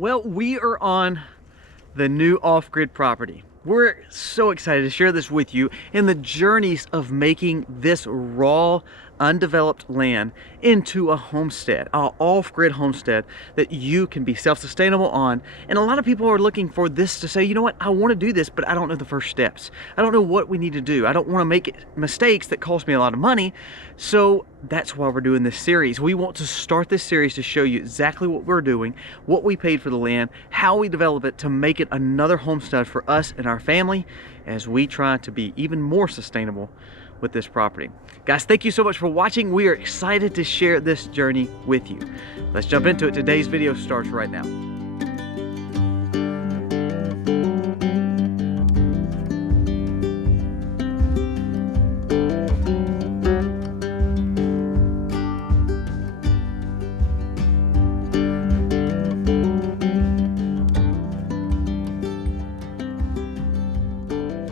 Well, we are on the new off-grid property. We're so excited to share this with you and the journeys of making this raw, undeveloped land into a homestead, an off-grid homestead that you can be self-sustainable on. And a lot of people are looking for this to say, you know what, I want to do this, but I don't know the first steps. I don't know what we need to do. I don't want to make mistakes that cost me a lot of money. So that's why we're doing this series. We want to start this series to show you exactly what we're doing, what we paid for the land, how we develop it to make it another homestead for us and our family as we try to be even more sustainable with this property. Guys, thank you so much for watching. We are excited to share this journey with you. Let's jump into it. Today's video starts right now.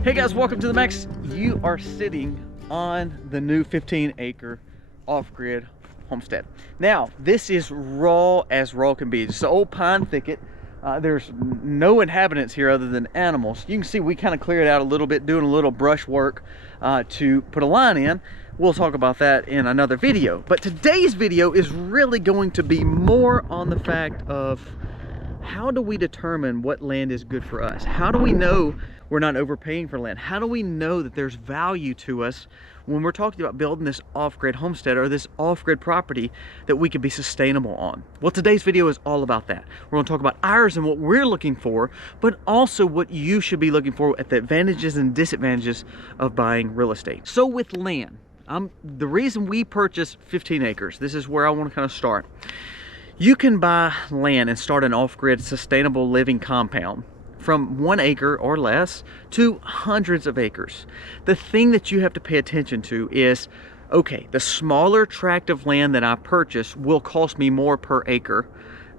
Hey guys, welcome to the Max. You are sitting on the new 15-acre off-grid homestead. Now, this is raw as raw can be. It's an old pine thicket. There's no inhabitants here other than animals. You can see we kind of cleared out a little bit, doing a little brush work to put a line in. We'll talk about that in another video. But today's video is really going to be more on the fact of how do we determine what land is good for us? How do we know we're not overpaying for land? How do we know that there's value to us when we're talking about building this off-grid homestead or this off-grid property that we can be sustainable on? Well, today's video is all about that. We're going to talk about ours and what we're looking for, but also what you should be looking for at the advantages and disadvantages of buying real estate. So with land, the reason we purchased 15 acres, this is where I want to kind of start. You can buy land and start an off-grid sustainable living compound from 1 acre or less to hundreds of acres. The thing that you have to pay attention to is, okay, the smaller tract of land that I purchase will cost me more per acre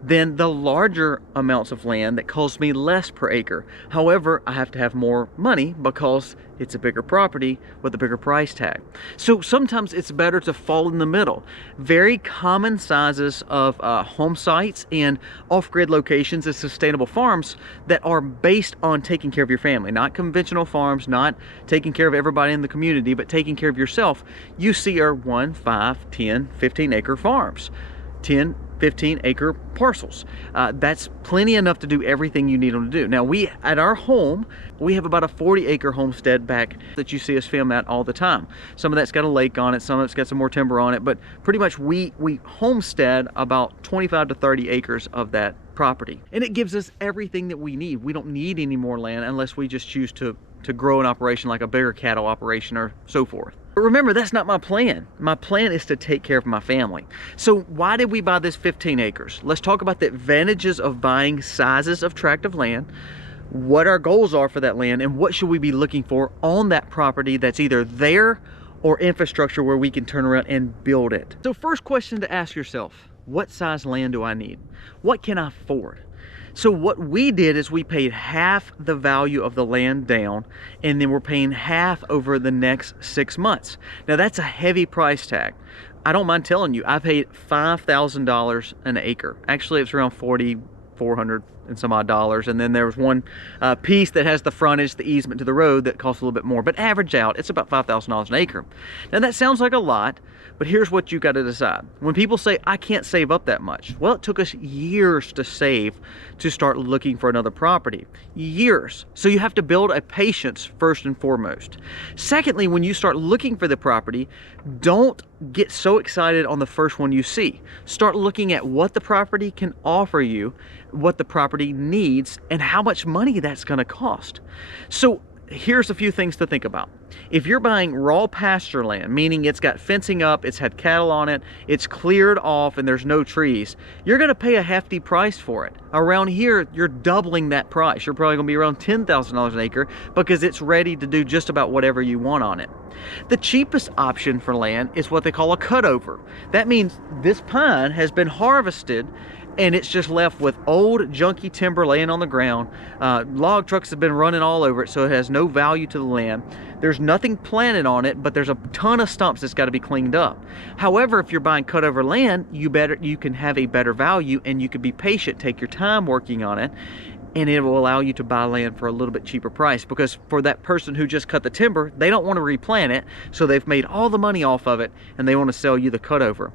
than the larger amounts of land that cost me less per acre. However, I have to have more money because it's a bigger property with a bigger price tag. So sometimes it's better to fall in the middle. Very common sizes of home sites and off-grid locations and sustainable farms that are based on taking care of your family, not conventional farms, not taking care of everybody in the community, but taking care of yourself. You see are 1, 5, 10, 15 acre farms, 10, 15 acre parcels. That's plenty enough to do everything you need them to do. Now at our home, we have about a 40 acre homestead back that you see us film at all the time. Some of that's got a lake on it, some of it's got some more timber on it, but pretty much we homestead about 25 to 30 acres of that property. And it gives us everything that we need. We don't need any more land unless we just choose to grow an operation like a bigger cattle operation or so forth. But remember, that's not my plan. My plan is to take care of my family. So why did we buy this 15 acres? Let's talk about the advantages of buying sizes of tract of land, what our goals are for that land, and what should we be looking for on that property that's either there or infrastructure where we can turn around and build it. So first question to ask yourself, what size land do I need? What can I afford? So what we did is we paid half the value of the land down, and then we're paying half over the next 6 months. Now that's a heavy price tag. I don't mind telling you, I paid $5,000 an acre. Actually, it's around $4,400 and some odd dollars. And then there was one piece that has the frontage, the easement to the road that costs a little bit more. But average out, it's about $5,000 an acre. Now that sounds like a lot, but here's what you got to decide. When people say, I can't save up that much. Well, it took us years to save to start looking for another property. Years. So you have to build a patience first and foremost. Secondly, when you start looking for the property, don't get so excited on the first one you see. Start looking at what the property can offer you, what the property needs, and how much money that's going to cost. So here's a few things to think about. If you're buying raw pasture land, meaning it's got fencing up, it's had cattle on it, it's cleared off, and there's no trees, you're going to pay a hefty price for it. Around here, you're doubling that price. You're probably going to be around $10,000 an acre because it's ready to do just about whatever you want on it. The cheapest option for land is what they call a cutover. That means this pine has been harvested and it's just left with old junky timber laying on the ground. Log trucks have been running all over it, so it has no value to the land. There's nothing planted on it, but there's a ton of stumps that's got to be cleaned up. However, if you're buying cut over land, you can have a better value, and you can be patient, take your time working on it, and it will allow you to buy land for a little bit cheaper price, because for that person who just cut the timber, they don't want to replant it, so they've made all the money off of it, and they want to sell you the cut over.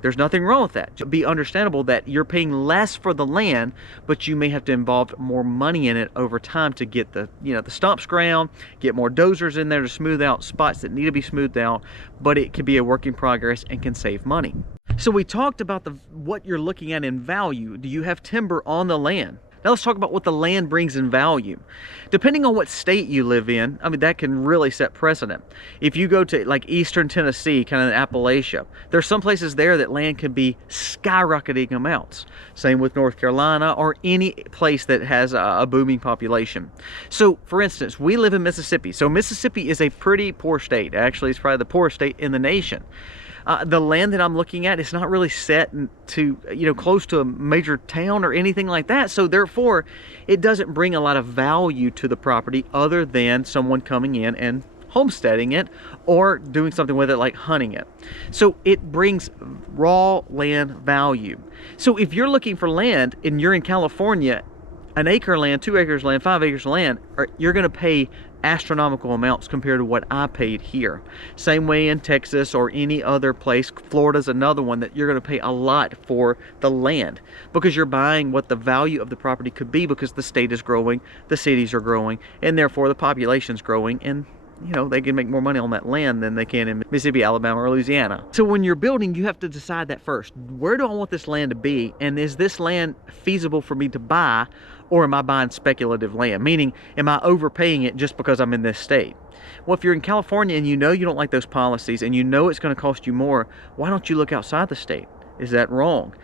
There's nothing wrong with that. It'd be understandable that you're paying less for the land, but you may have to involve more money in it over time to get the stumps ground, get more dozers in there to smooth out spots that need to be smoothed out, but it can be a work in progress and can save money. So we talked about what you're looking at in value. Do you have timber on the land? Now let's talk about what the land brings in value. Depending on what state you live in, I mean, that can really set precedent. If you go to like eastern Tennessee, kind of in Appalachia, there's some places there that land can be skyrocketing amounts. Same with North Carolina or any place that has a booming population. So for instance, we live in Mississippi. So Mississippi is a pretty poor state. Actually, it's probably the poorest state in the nation. The land that I'm looking at is not really set to, close to a major town or anything like that. So therefore, it doesn't bring a lot of value to the property other than someone coming in and homesteading it or doing something with it like hunting it. So it brings raw land value. So if you're looking for land and you're in California, an acre of land, 2 acres of land, 5 acres of land, you're going to pay astronomical amounts compared to what I paid here. Same way in Texas or any other place. Florida's another one that you're going to pay a lot for the land, because you're buying what the value of the property could be, because the state is growing, the cities are growing, and therefore the population's growing, and they can make more money on that land than they can in Mississippi, Alabama, or Louisiana. So when you're building, you have to decide that first. Where do I want this land to be? And is this land feasible for me to buy? Or am I buying speculative land? Meaning, am I overpaying it just because I'm in this state? Well, if you're in California and you don't like those policies and it's going to cost you more, why don't you look outside the state? Is that wrong?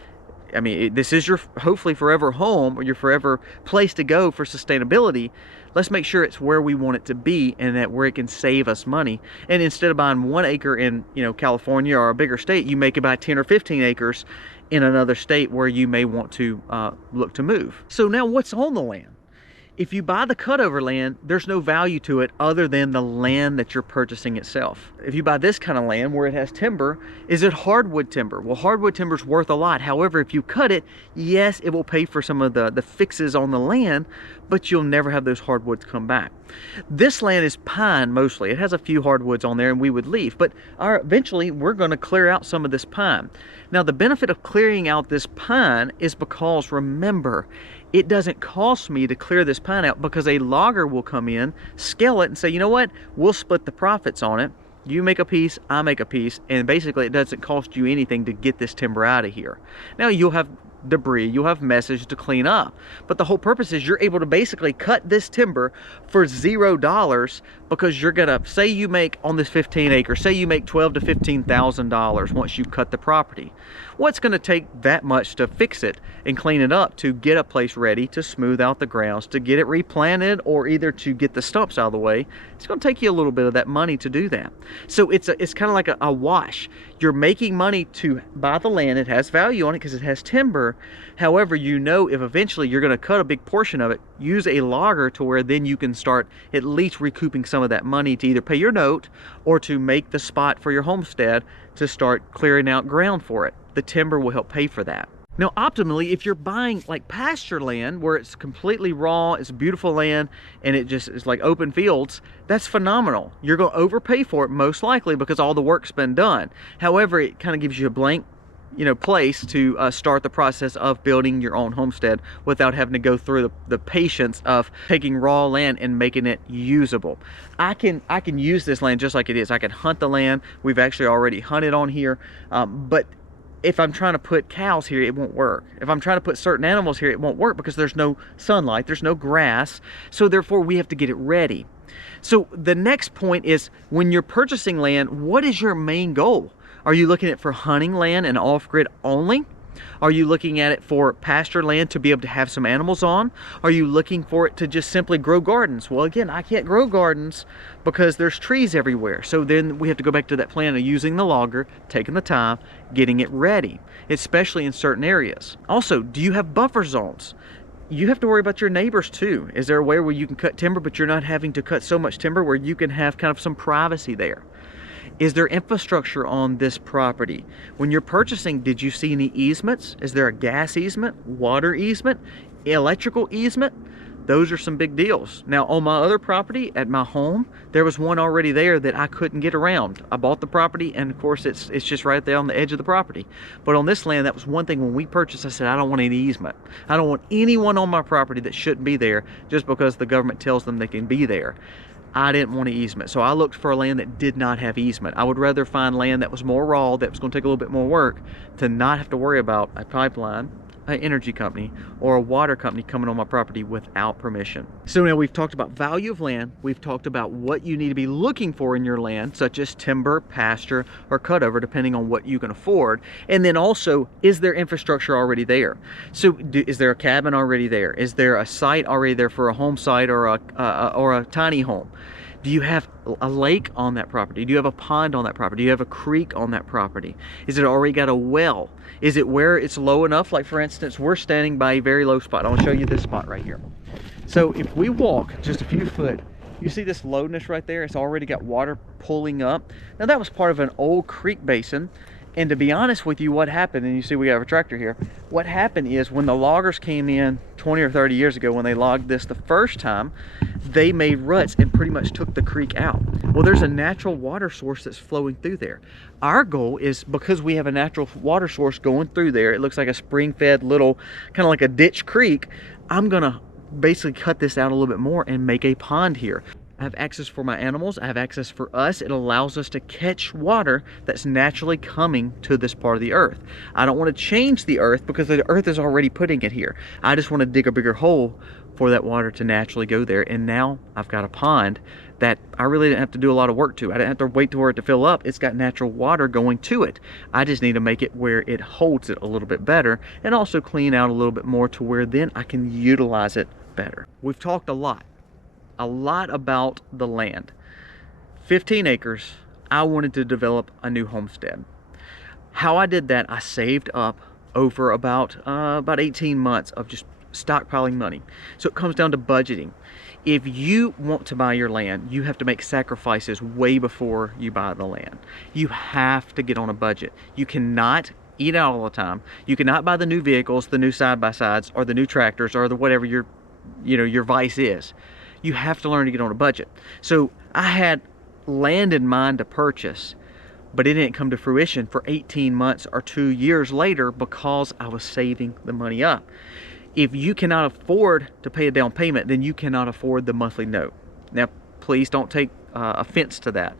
I mean, this is your hopefully forever home, or your forever place to go for sustainability. Let's make sure it's where we want it to be, and that where it can save us money. And instead of buying 1 acre in California or a bigger state, you may buy 10 or 15 acres in another state where you may want to look to move. So now, what's on the land? If you buy the cutover land, there's no value to it other than the land that you're purchasing itself. If you buy this kind of land where it has timber, is it hardwood timber? Well, hardwood timber is worth a lot. However, if you cut it, yes, it will pay for some of the fixes on the land, but you'll never have those hardwoods come back. This land is pine mostly. It has a few hardwoods on there, and we would leave, but eventually we're going to clear out some of this pine. Now, the benefit of clearing out this pine is because, remember, it doesn't cost me to clear this pine out, because a logger will come in, scale it, and say, you know what, we'll split the profits on it. You make a piece, I make a piece, and basically it doesn't cost you anything to get this timber out of here. Now, you'll have debris, you'll have messes to clean up, but the whole purpose is you're able to basically cut this timber for $0, because you're gonna, say you make on this 15 acres, say you make $12,000 to $15,000 once you cut the property. What's going to take that much to fix it and clean it up, to get a place ready, to smooth out the grounds, to get it replanted, or either to get the stumps out of the way? It's going to take you a little bit of that money to do that. So it's kind of like a wash. You're making money to buy the land. It has value on it because it has timber. However, if eventually you're going to cut a big portion of it, use a logger to where then you can start at least recouping some of that money to either pay your note or to make the spot for your homestead, to start clearing out ground for it. The timber will help pay for that. Now, optimally, if you're buying like pasture land where it's completely raw, it's beautiful land, and it just is like open fields, that's phenomenal. You're going to overpay for it most likely because all the work's been done. However, it kind of gives you a blank place to start the process of building your own homestead without having to go through the patience of taking raw land and making it usable. I can use this land just like it is. I can hunt the land. We've actually already hunted on here, but if I'm trying to put cows here, it won't work. If I'm trying to put certain animals here, it won't work because there's no sunlight, there's no grass, so therefore we have to get it ready. So the next point is, when you're purchasing land, what is your main goal? Are you looking at for hunting land and off-grid only? Are you looking at it for pasture land to be able to have some animals on? Are you looking for it to just simply grow gardens? Well, again, I can't grow gardens because there's trees everywhere. So then we have to go back to that plan of using the logger, taking the time, getting it ready, especially in certain areas. Also, do you have buffer zones? You have to worry about your neighbors too. Is there a way where you can cut timber, but you're not having to cut so much timber where you can have kind of some privacy there? Is there infrastructure on this property? When you're purchasing, did you see any easements? Is there a gas easement, water easement, electrical easement? Those are some big deals. Now, on my other property at my home, there was one already there that I couldn't get around. I bought the property, and of course, it's just right there on the edge of the property. But on this land, that was one thing when we purchased, I said, I don't want any easement. I don't want anyone on my property that shouldn't be there just because the government tells them they can be there. I didn't want an easement, so I looked for a land that did not have easement. I would rather find land that was more raw, that was going to take a little bit more work, to not have to worry about a pipeline, an energy company, or a water company coming on my property without permission. So now we've talked about value of land, we've talked about what you need to be looking for in your land, such as timber, pasture, or cutover, depending on what you can afford. And then also, is there infrastructure already there? So is there a cabin already there? Is there a site already there for a home site or a tiny home? Do you have a lake on that property? Do you have a pond on that property? Do you have a creek on that property? Is it already got a well? Is it where it's low enough? Like for instance, we're standing by a very low spot. I'll show you this spot right here. So if we walk just a few foot, you see this lowness right there? It's already got water pulling up. Now that was part of an old creek basin. And to be honest with you, what happened, and you see we have a tractor here, what happened is when the loggers came in 20 or 30 years ago, when they logged this the first time, they made ruts and pretty much took the creek out. Well, there's a natural water source that's flowing through there. Our goal is, because we have a natural water source going through there, it looks like a spring-fed little, kind of like a ditch creek, I'm gonna basically cut this out a little bit more and make a pond here. I have access for my animals, I have access for us. It allows us to catch water that's naturally coming to this part of the earth. I don't want to change the earth because the earth is already putting it here. I just want to dig a bigger hole for that water to naturally go there. And now I've got a pond that I really didn't have to do a lot of work to. I didn't have to wait for it to fill up. It's got natural water going to it. I just need to make it where it holds it a little bit better, and also clean out a little bit more to where then I can utilize it better. We've talked a lot about the land. 15 acres, I wanted to develop a new homestead. How I did that, I saved up over about 18 months of just stockpiling money. So it comes down to budgeting. If you want to buy your land, you have to make sacrifices way before you buy the land. You have to get on a budget. You cannot eat out all the time. You cannot buy the new vehicles, the new side-by-sides, or the new tractors, or the whatever your vice is. You have to learn to get on a budget. So I had land in mind to purchase, but it didn't come to fruition for 18 months or 2 years later because I was saving the money up. If you cannot afford to pay a down payment, then you cannot afford the monthly note. Now, please don't take offense to that.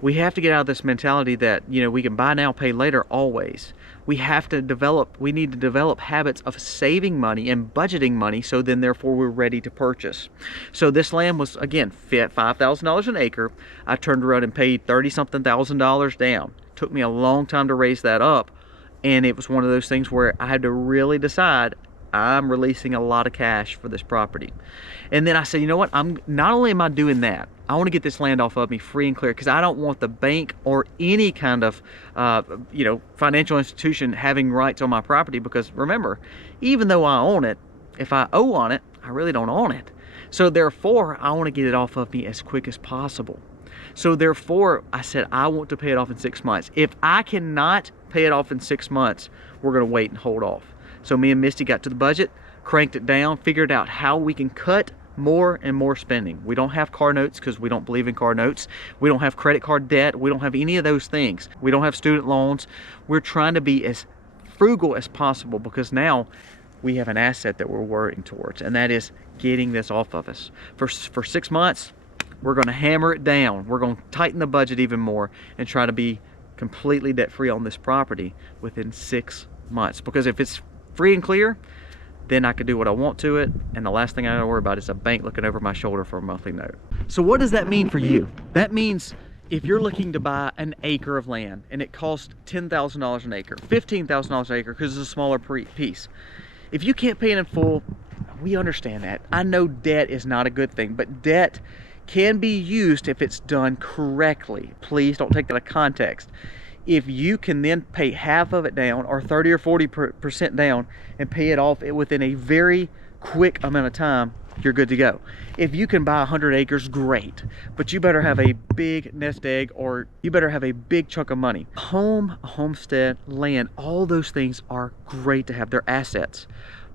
We have to get out of this mentality that, we can buy now, pay later always. We need to develop habits of saving money and budgeting money, so then therefore we're ready to purchase. So this land was, again, $5,000 an acre. I turned around and paid $30-something thousand down. Took me a long time to raise that up, and it was one of those things where I had to really decide, I'm releasing a lot of cash for this property. And then I said, you know what, not only am I doing that, I want to get this land off of me free and clear, because I don't want the bank or any kind of financial institution having rights on my property. Because remember, even though I own it, if I owe on it, I really don't own it. So therefore, I want to get it off of me as quick as possible. So therefore, I said, I want to pay it off in 6 months. If I cannot pay it off in 6 months, we're going to wait and hold off. So me and Misty got to the budget, cranked it down, figured out how we can cut more and more spending. We don't have car notes because we don't believe in car notes. We don't have credit card debt. We don't have any of those things. We don't have student loans. We're trying to be as frugal as possible, because now we have an asset that we're working towards, and that is getting this off of us. For 6 months, we're going to hammer it down. We're going to tighten the budget even more and try to be completely debt-free on this property within 6 months. Because if it's free and clear, then I could do what I want to it, and the last thing I gotta worry about is a bank looking over my shoulder for a monthly note. So what does that mean for you? That means if you're looking to buy an acre of land and it costs $10,000 an acre, $15,000 an acre because it's a smaller piece, if you can't pay it in full, we understand that. I know debt is not a good thing, but debt can be used if it's done correctly. Please don't take that out of context. If you can then pay half of it down, or 30 or 40% down, and pay it off within a very quick amount of time, you're good to go. If you can buy 100 acres, great, but you better have a big nest egg, or you better have a big chunk of money. Home, homestead, land, all those things are great to have. They're assets,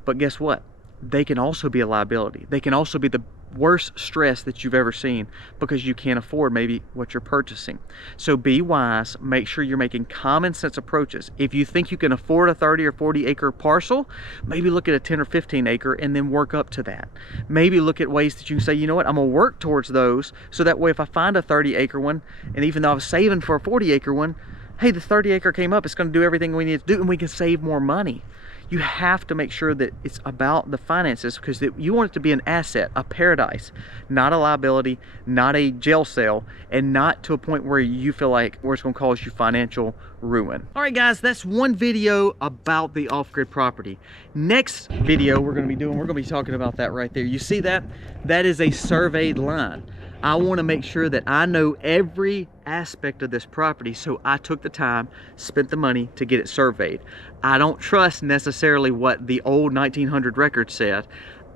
but guess what? They can also be a liability. They can also be the worst stress that you've ever seen because you can't afford maybe what you're purchasing. So be wise, make sure you're making common sense approaches. If you think you can afford a 30 or 40 acre parcel, maybe look at a 10 or 15 acre and then work up to that. Maybe look at ways that you can say, you know what, I'm gonna work towards those, so that way if I find a 30 acre one, and even though I was saving for a 40 acre one, hey, the 30 acre came up, it's gonna do everything we need to do and we can save more money. You have to make sure that it's about the finances, because you want it to be an asset, a paradise, not a liability, not a jail cell, and not to a point where you feel like where it's going to cause you financial ruin. All right, guys, that's one video about the off-grid property. Next video we're going to be talking about that right there. You see that? That is a surveyed line. I want to make sure that I know every aspect of this property, so I took the time, spent the money to get it surveyed. I don't trust necessarily what the old 1900 record said.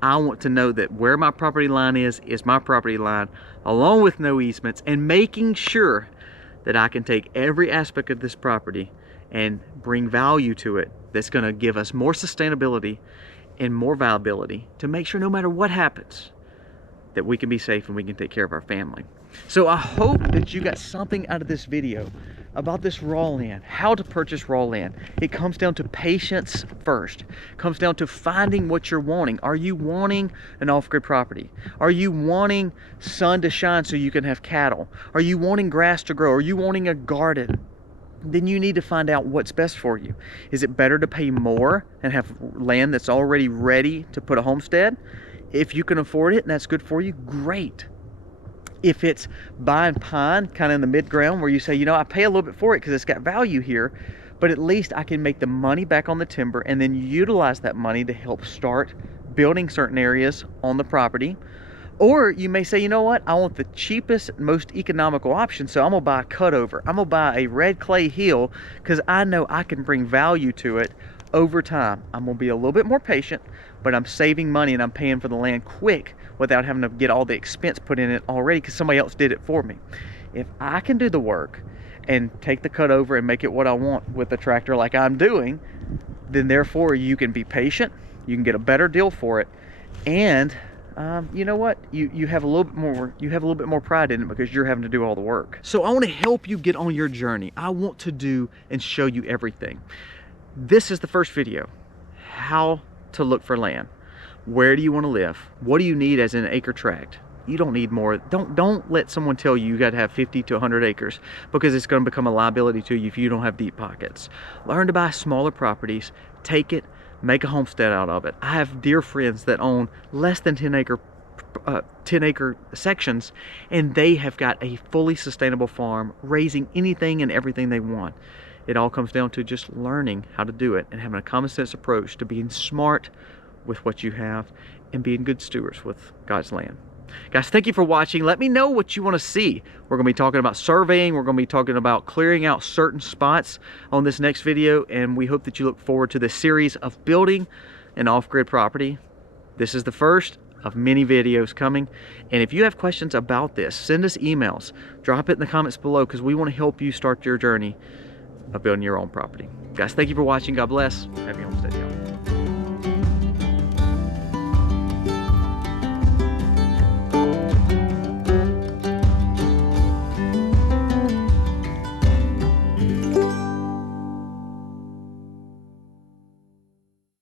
I want to know that where my property line is my property line, along with no easements, and making sure that I can take every aspect of this property and bring value to it that's going to give us more sustainability and more viability to make sure no matter what happens, that we can be safe and we can take care of our family. So I hope that you got something out of this video about this raw land, how to purchase raw land. It comes down to patience first. It comes down to finding what you're wanting. Are you wanting an off-grid property? Are you wanting sun to shine so you can have cattle? Are you wanting grass to grow? Are you wanting a garden? Then you need to find out what's best for you. Is it better to pay more and have land that's already ready to put a homestead? If you can afford it and that's good for you, great. If it's buying pine kind of in the mid-ground where you say, you know, I pay a little bit for it because it's got value here, but at least I can make the money back on the timber and then utilize that money to help start building certain areas on the property. Or you may say, you know what, I want the cheapest, most economical option, so I'm gonna buy a cutover. I'm gonna buy a red clay hill because I know I can bring value to it over time. I'm gonna be a little bit more patient, but I'm saving money and I'm paying for the land quick without having to get all the expense put in it already because somebody else did it for me. If I can do the work and take the cut over and make it what I want with the tractor like I'm doing, then therefore you can be patient, you can get a better deal for it, and you know what, you have a little bit more pride in it because you're having to do all the work. So I want to help you get on your journey. I want to do and show you everything. This is the first video, how to look for land. Where do you want to live? What do you need as an acre tract? You don't need more. Don't let someone tell you you got to have 50 to 100 acres because it's going to become a liability to you if you don't have deep pockets. Learn to buy smaller properties, take it, make a homestead out of it. I have dear friends that own less than 10 acre sections, and they have got a fully sustainable farm, raising anything and everything they want. It all comes down to just learning how to do it and having a common sense approach to being smart with what you have and being good stewards with God's land. Guys, thank you for watching. Let me know what you want to see. We're going to be talking about surveying. We're going to be talking about clearing out certain spots on this next video, and we hope that you look forward to this series of building an off-grid property. This is the first of many videos coming, and if you have questions about this, send us emails. Drop it in the comments below because we want to help you start your journey of building your own property. Guys, thank you for watching. God bless. Happy homestead, y'all.